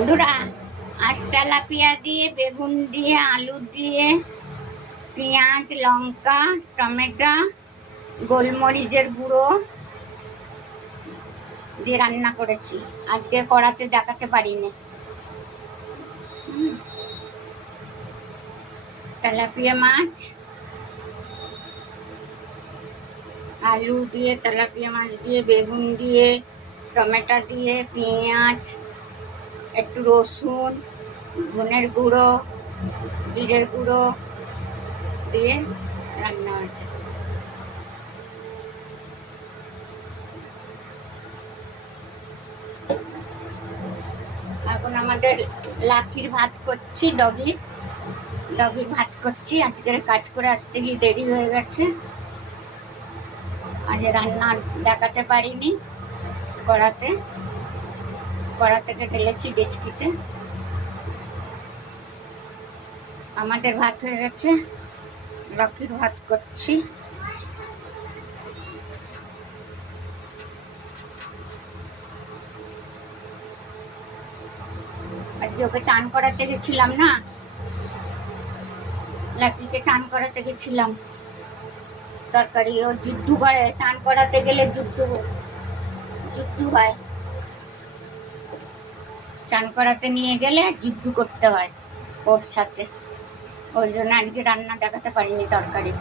বন্ধুরা, আজ তেলাপিয়া দিয়ে, বেগুন দিয়ে, আলু দিয়ে, পেঁয়াজ, লঙ্কা, টমেটো, গোলমরিচের গুঁড়ো দিয়ে রান্না করেছি। আজকে কড়াতে দেখাতে পারিনি। তেলাপিয়া মাছ, আলু দিয়ে, তেলাপিয়া মাছ দিয়ে, বেগুন দিয়ে, টমেটো দিয়ে, পেঁয়াজ, একটু রসুন, ধনের গুঁড়ো, জিরের গুঁড়ো দিয়ে রান্না হয়েছে। এখন আমাদের লাকির ভাত করছি, ডগির ভাত করছি। আজকের কাজ করে আসতে গিয়ে দেরি হয়ে গেছে, আজ রান্না দেখাতে পারিনি। কড়া থেকে ঢেলেছি ডেচকিতে। আমাদের ভাত হয়ে গেছে, লকির ভাত করছি। আজকে ওকে চান করাতে গেছিলাম না, লাকিকে চান করাতে গেছিলাম। তরকারি ও যুদ্ধ করে, চান করাতে গেলে যুদ্ধ হয়। চান করাতে নিয়ে গেলে যুদ্ধ করতে হয় ওর সাথে। ওই জন্য আজকে রান্না দেখাতে পারিনি তরকারি।